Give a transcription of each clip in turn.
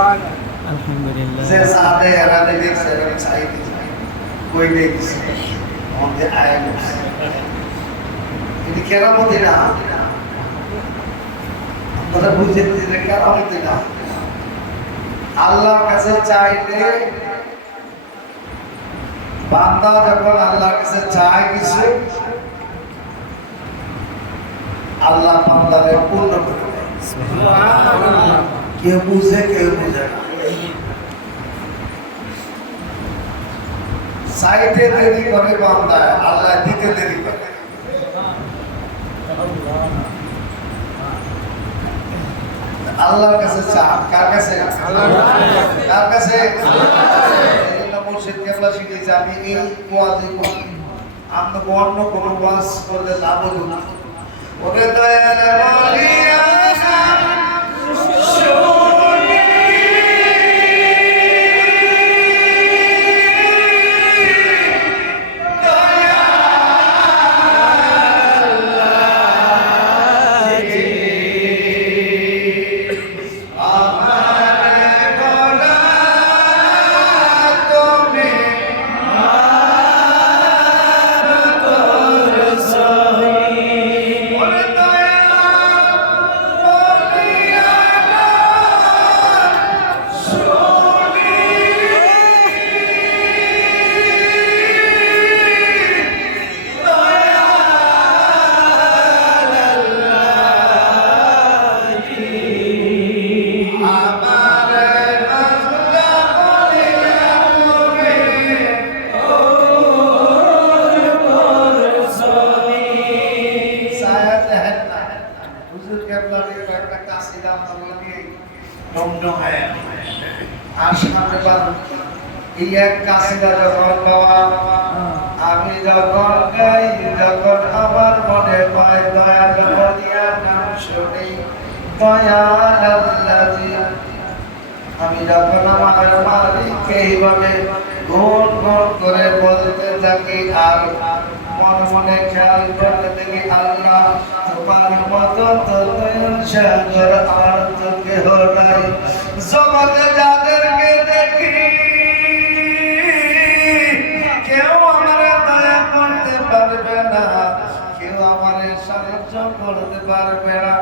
আলহামদুলিল্লাহ যে চা দেয় এরা দেয় দেখছে এরা চাই দিচ্ছে কই দেখছি আমাদের আয়া করছে এটি কেরামতি না আপনারা বুঝে দিলে কেরামতি না আল্লাহর কাছে চাইলে বান্দা যখন আল্লাহর কাছে চায় কিছু আল্লাহ বান্দারে পূর্ণ করে দেয় কেউ বুঝে কেউ বুঝে দেরি করে বান্দা আল্লাহ দিতে দেরি করে। আল্লাহর কাছে কার কাছে? কার কাছে? আমি অন্য কোনো ওয়াজ করলে লাভ হলো না। আর আমি যখন আমার মনে পায় মালিককে এইভাবে গুণ গুণ করে বলতে থাকি, আর মনে মনে খেয়াল করতে থাকি, আল্লাহ তোমার মতো তো সাগর আর তো কেহ যাদেরকে দেখি কেউ আমার দয়া করতে পারবে না। কেউ আমার সাহায্য করতে পারবে না।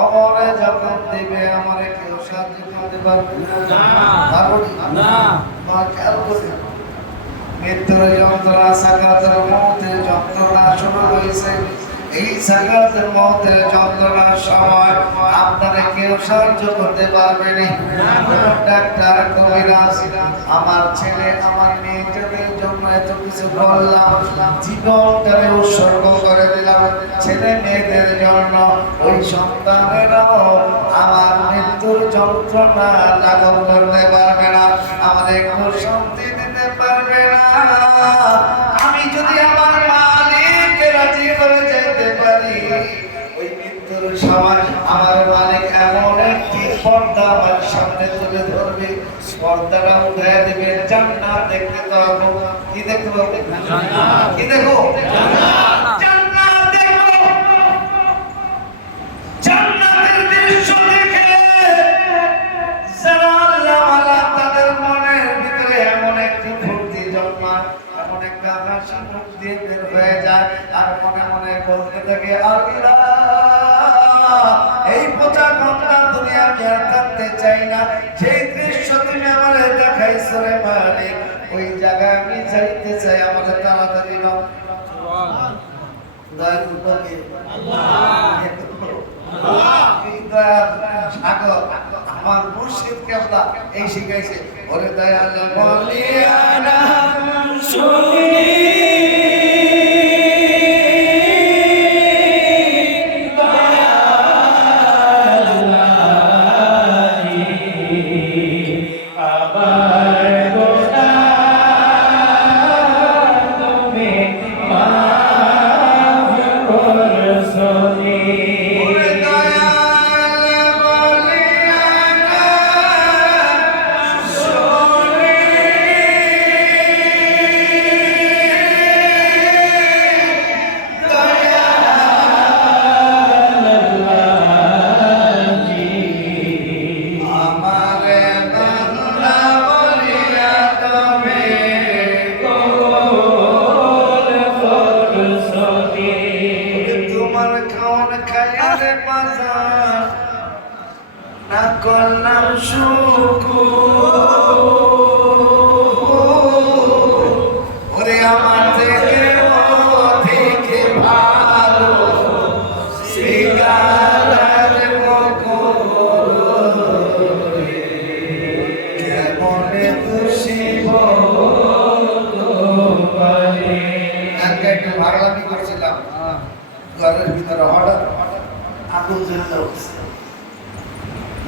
অমরে যখন দিবে আমারে কেউ সাহায্য করতে পারবে না। মৃত্যুর যন্ত্রণা সাকাতের মৌতের যন্ত্রণা শুরু হয়েছে। এই সাকাতের মৌতের যন্ত্রণার সময় আপনারা কেউ সাহায্য করতে পারবেনি কোনো ডাক্তার কবিরাজ, আমার ছেলে, আমার মেয়েটাদের জন্য এত কিছু করলাম জীবনটারে উৎসর্গ করে দিলাম ছেলে মেয়েদের জন্য। ওই সন্তানেরাও আমার মৃত্যুর যন্ত্রণা লাঘব করতে পারবে না। আমাদের একটু শান্তি দিতে পারবে না। আমি যদি আমার পর্দা আমার সামনে তুলে ধরবে। পর্দাটা উঠে দিবে। জান্নাত দেখতে তো হবে। কি দেখব কি দেখো জান্নাত। দেখব। জান্নাতের দৃশ্য দেখে যারা আল্লাহওয়ালা তাদের মনের ভিতরে এমন একটি ফুর্তি জন্মায় এমন একটা হাসি মুখ দিয়ে বের হয়ে যায় আর মনে মনে বলতে থাকে আল্লাহ যাইতে চাই আমাদের তাড়াতাড়ি নাও দয়ার উপরে এই দয়ার সাগর আমার মুর্শিদ কেবলা এই শিখাইছে। ওরে দয়াল বলিয়ানা ওরে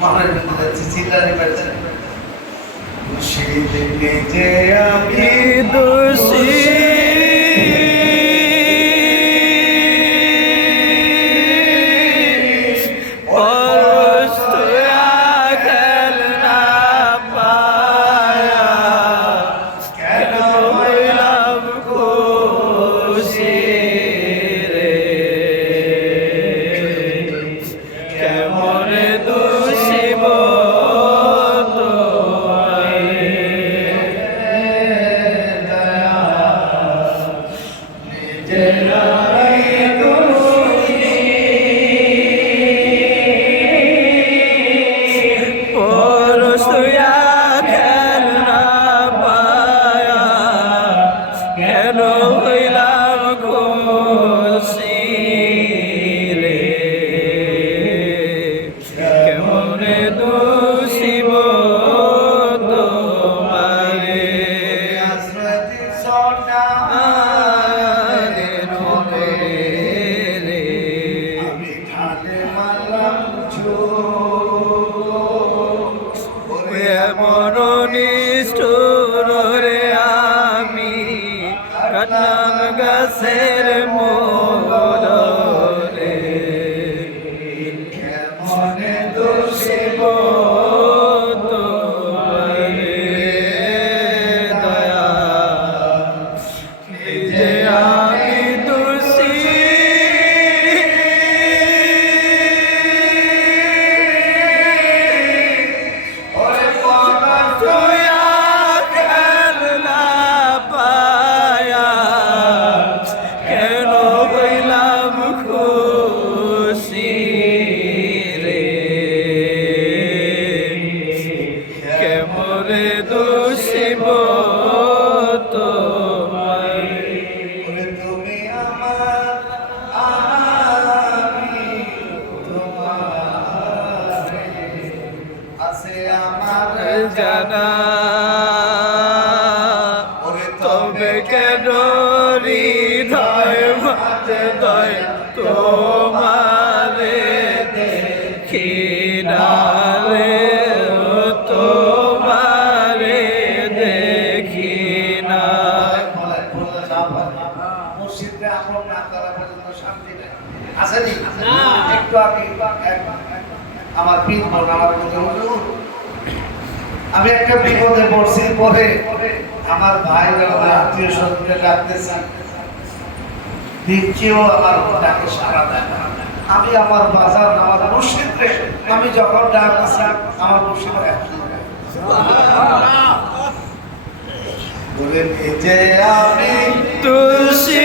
মনের ভিতরে সেই বেড়েছে সেদিনে যে আমি আমার পীর বোন আমার আমি একটা বিপদে পড়ছি, পরে আমার ভাই আমার আত্মীয় স্বজনকে ডাকতেছি। কেউ আমার ডাকে সারা দেয় না। আমি আমার বাজার আমার মসজিদে আমি যখন ডাকতেছি আমার মসজিদে বলে নিজে আমি তুলসী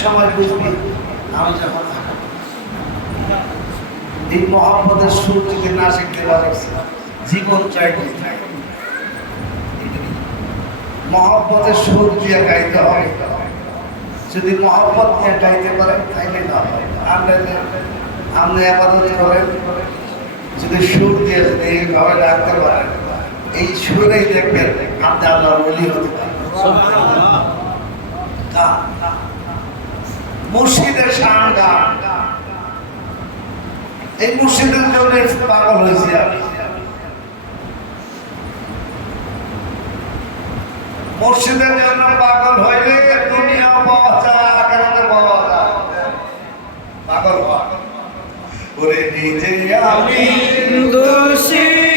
সময় বুঝবি আমি যখন এই মহব্বতের সুর যদি না শিখতে পারিস জীবন চাইতে থাকে মহব্বতের সুর দিয়ে গাইতে হয়। যদি মহব্বত নিয়ে গাইতে পারেন তাইলে না আমরা আপনি আপাতত করেন যদি সুর দিয়ে যদি এইভাবে ডাকতে পারেন এই সুরেই দেখবেন আপনি আল্লাহ বলি হতে পারেন মুর্শিদের গান এই মুর্শিদের জন্য পাগল হয়েছি আমি। জন্য পাগল হইলে দুনিয়া পাওয়া যায় পাওয়া যায়। পাগল নিজে আমি দোষী।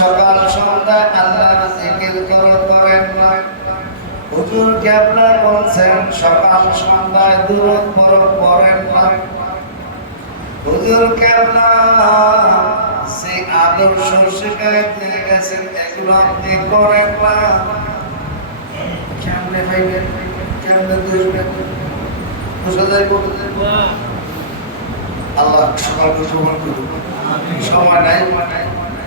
সকাল সন্ধ্যায় আল্লাহর জিকির করো, করেন না। হুজুর কেমন বলছেন, সকাল সন্ধ্যায় দূরত পর পড়েন না। হুজুর কেমন সেই আদর্শ দিয়ে গেছেন, এগুলো আপনি করেন না। কেমনে ভাইবেন কেমনে দুষবেন? বুঝা যায় বলতে আল্লাহ সকালকে সমান করুন সময় নাই।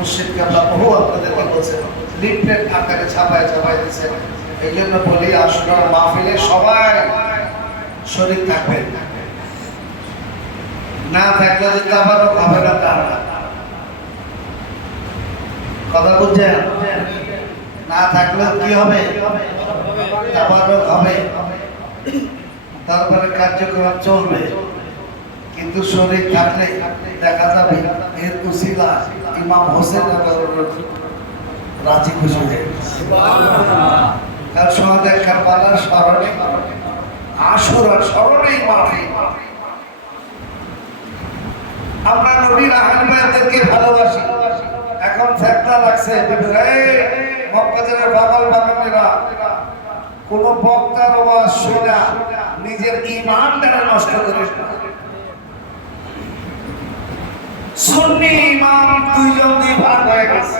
মুর্শিদ কাবলা বহু আপনাদেরকে বলছে লিফলেট আকারে ছাপায় ছাপায় দিচ্ছে এই জন্য বলি মাহফিলে সবাই শরীর থাকবেন না থাকলে যদি আবারও হবে না তার। কথা বুঝছেন? না থাকলে কি হবে? আবারও হবে। তারপরে কার্যক্রম চলবে। কিন্তু শরীর থাকলে দেখা যাবে এর কুশিলা ইমাম হোসেন রাজি খুশি হয়ে কারবালার স্মরণে মাফি আমরা ভাইদেরকে ভালোবাসি। এখন ফেতনা লাগছে। বাগানেরা কোন বক্তার ওয়াজ শুনা নিজের ইমান দ্বারা নষ্ট করে সুন্নি ইমাম দুইজন দুই ভাগ হয়ে গেছে।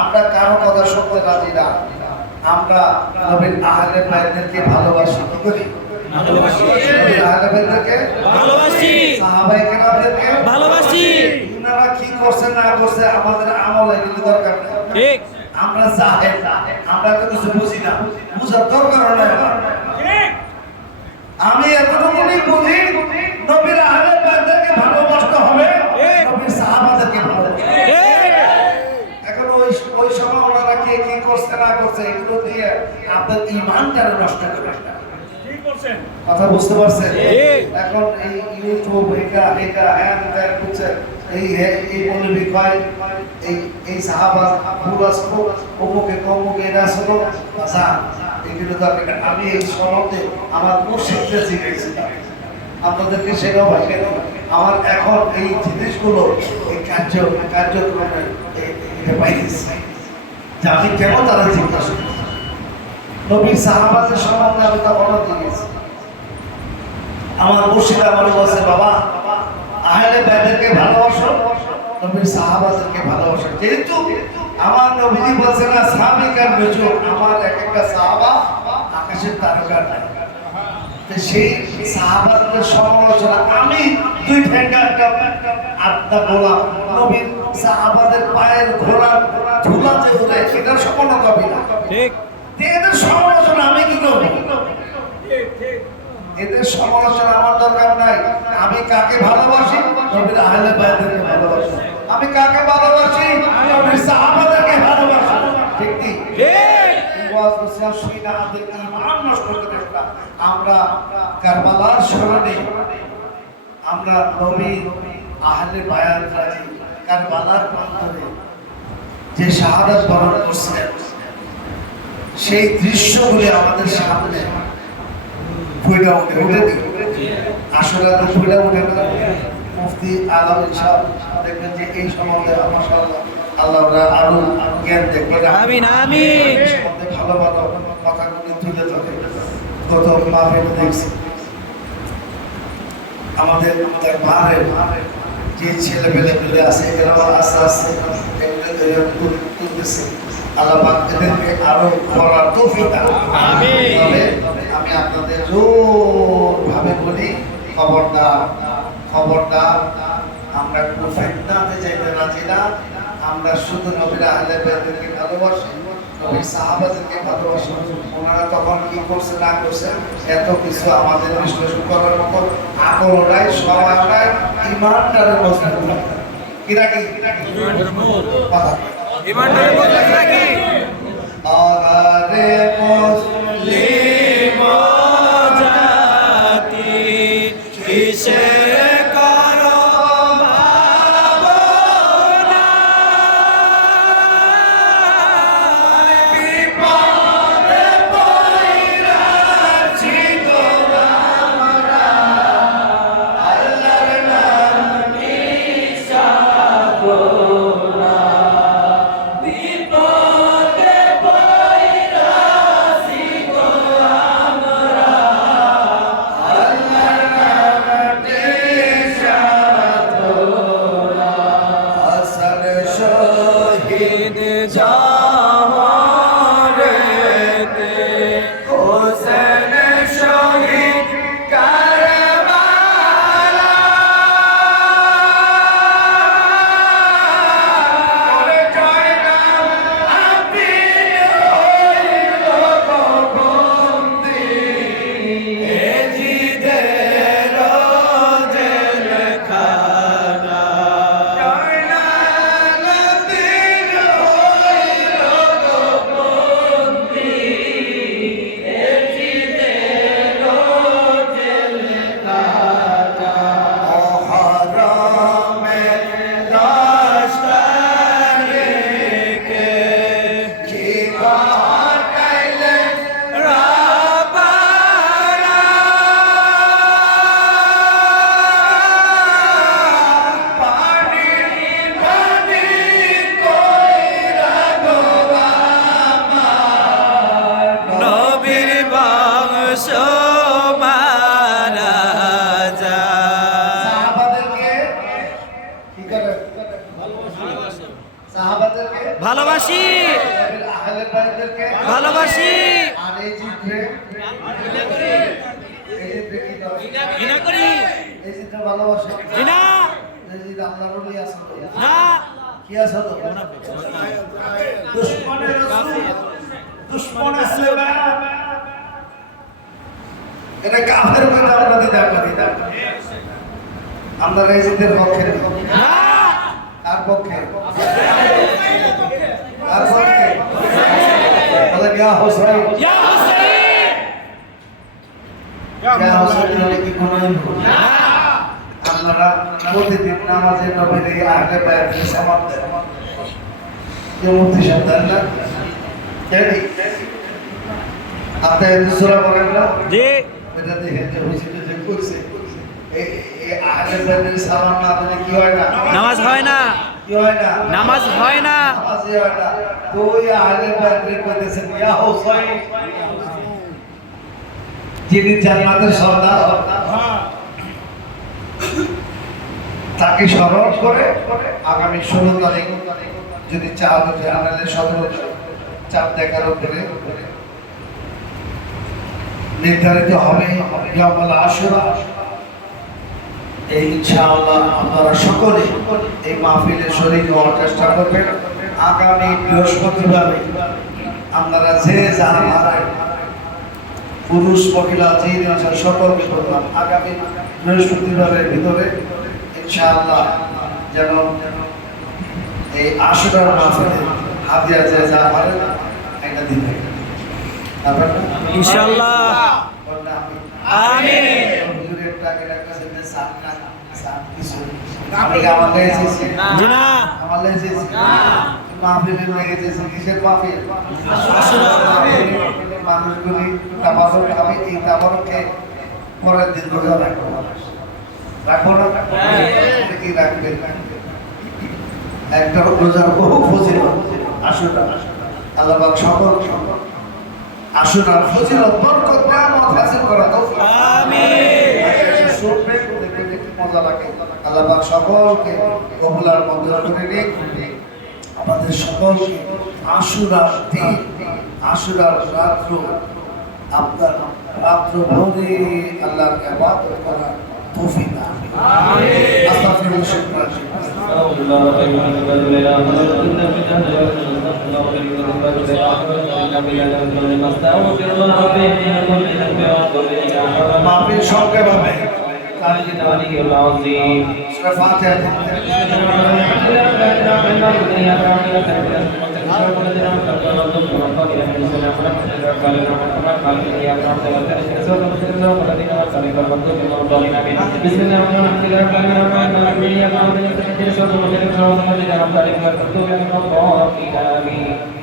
আমরা কারও কথা শুনতে রাজি না। আমরা নবীর আহলে ভাইদেরকে ভালোবাসি। কি করি আমরা জাহেল। আমরা তো কিছু বুঝি না। বুঝার দরকার নেই। আমি এতটুকুনি বুঝি নবীর আহলে ভালোবাসতে হবে নবীর সাহাবাদেরকে ভালোবাসতে হবে। ঠিক করছে না করছে এগুলো দিয়ে আপনার ইমানটা নষ্ট করে কথা বুঝতে পারছেন? এখন এই ইউটিউব এটা এটা হ্যান ত্যান এই এই মৌলবী কয় এই এই সাহাবা অমুকে কমুকে সব আচ্ছা এগুলো তো আমি আমি এই সনদে আমার মুর্শিদকে শিখেছিলাম আপনাদেরকে শেখাও ভাই কেন আমার এখন এই জিনিসগুলো এই কার্য কার্যক্রমে এটা যে কেন তারা জিজ্ঞাসা করি? নবীর সাহাবাদের সম্বন্ধে আমি তখন দিয়েছি। আমার মুর্শিদ আমার বলছে, বাবা, আহলে বাইদেরকে ভালোবাসো, নবীর সাহাবাদেরকে ভালোবাসো। যেহেতু আমার নবীজি বলছে না সাহাবিকার বেজো আমার এক একটা সাহাবা আকাশের তারকার সেই সাহাবাদের সমালোচনা আমি দুই একটা আত্মা বললাম, নবীর সাহাবাদের পায়ের ঘোড়ার ধুলা যে উড়ে এটার সমালোচনা কবি না। ঠিক। এদের সমালোচনা আমি কি করব? এদের সমালোচনা আমার দরকার নাই। আমি কাকে ভালোবাসি? নবীর আহলে বাইদেরকে ভালোবাসি। আমি কাকে ভালোবাসি? নবীর সাহাবাদেরকে ভালোবাসি। ঠিক ঠিক। ওয়াজ নসিহত শুনি না আমাদের ঈমান নষ্ট করে দেয় আমরা কারবালার স্মরণে আমরা নবী আহলে বায়াত রাজি। কারবালার প্রান্তরে যে শাহাদাত বরণ করছিলেন সেই দৃশ্যগুলি আমাদের সামনে ফুইটা উঠে উঠে আসলে তো ফুইটা উঠে না। মুফতি আলম সাহেব দেখবেন যে এই সম্বন্ধে মাশাআল্লাহ আল্লাহ ওরা আরও জ্ঞান দেখবেন। আমিন, আমিন। ভালো ভালো কথাগুলি তুলে ধরে গত মাহফিল দেখছি। আমাদের দরবারে যে ছেলে পেলে পেলে আছে এগুলো আস্তে আস্তে এগুলো ধরে তুলতেছে আল্লাহ এদেরকে আরও পড়ার তৌফিক দান করুন। আমিন। তবে আমি আপনাদের জোরভাবে বলি খবরদার খবরদার আমরা কোনো ফেতনাতে যাইতে রাজি না আমরা শুধু নবীর আহলে বাইতকে ভালোবাসি নবীর সাহাবাদেরকে ভালোবাসি। ওনারা তখন কি করছে না করছে এত কিছু আমাদের বিশ্লেষণ করার মতো আকল নাই ইমানটারে মজবুত কিরা কি? কথা। ইমানটারে মজবুত নাকি আরে মুসলিম রেজিদের পক্ষে। কার পক্ষে? ইয়া ইয়া হুসাইন ইয়া কি কোনো? আপনারা প্রতিদিন নামাজে নবীর এই আগে বাইরে সামাল যে মুক্তি সন্তান না? জানি আপনি দুসরা করেন না? এটা দেখেন যে হুজুরে যে করছে। এই এই আগে সালাম না দিলে কি হয় না? নামাজ হয় না। কি হয় না? নামাজ হয় না। হয় তো ওই কইতেছেন ইয়া যিনি জান্নাতের সর্দার তাকে স্মরণ করে আগামী ষোলো তারিখ যদি চাঁদ উঠে আমাদের সতেরো চাঁদ দেখার উপরে নির্ধারিত হবে আশুরা। এই ইনশাআল্লাহ আপনারা সকলে এই মাহফিলে শরীর হওয়ার চেষ্টা করবেন। আগামী বৃহস্পতিবারে আপনারা যে যারা মারেন পুরুষ মহিলা যে আছে সকলকে বললাম আগামী বৃহস্পতিবারের ভিতরে ইনশাআল্লাহ যেন এই আশুরার মাহফিলে হাতিয়া যে যা পারেন একটা দিন ইনশাআল্লাহ। আমি আমিন। হুজুরের টাকে যে সাত মানুষগুলি তাবারক আমি এই তাবারককে পরের দিন রোজা রাখব। রাখব না? কি রাখবেন একটা রোজার বহু ফজিল আসুন আল্লাহ পাক সকল আসুন আর ফজিলত বরকত নিয়ামত হাসিল করা তৌফিক। আমিন শুনবেন দেখবেন যে কি মজা লাগে আল্লাহ পাক সকলকে কবুলার মঞ্জুর করে নিক আমাদের সকলকে আশুরার দিন আশুরার রাত্র আপনার রাত্র ভোরে আল্লাহর ইবাদত করা তৌফিক দান। আস্তাগফিরুল্লাহ শুকরান মাহফিল সংক্ষেপ হবে خالق تعالی العظیم سورہ فاتحہ بسم الله الرحمن الرحيم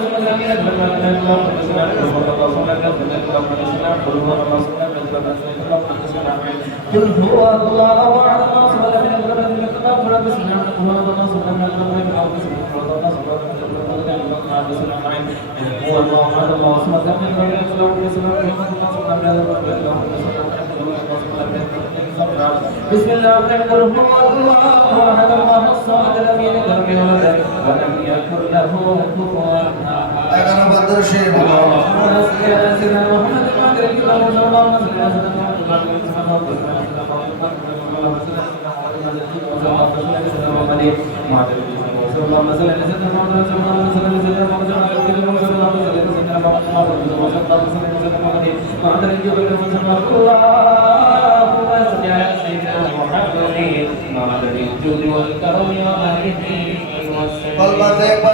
صمد لم يلد ولم يولد ولم يكن له كفوا احد هو الله صمد لم يلد ولم يكن له هو الله احد الله صمد لم يلد ولم يكن له كفوا احد بسم الله الرحمن الرحيم الله احد الله الصمد لم يلد ولم يولد ولم يكن له كفوا احد بدر شيء سيدنا محمد قد رجل من الله صلى الله عليه وسلم اللهم صل على سيدنا محمد কলমা সাথে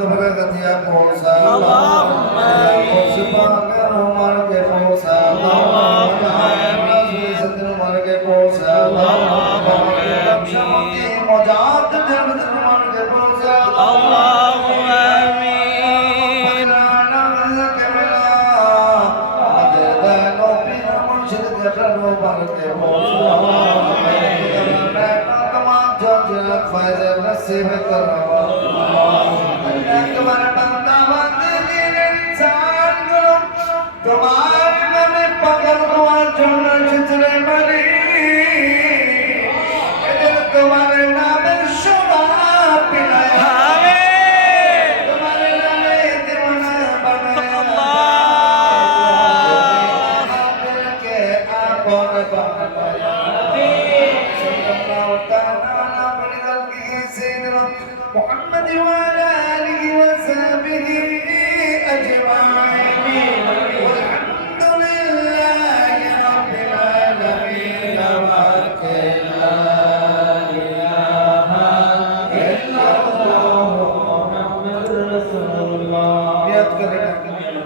कब्र कतिया पहुंचा मार के पहुंचा मार के पहुंचा मजाक मान के पहुंचा Gracias.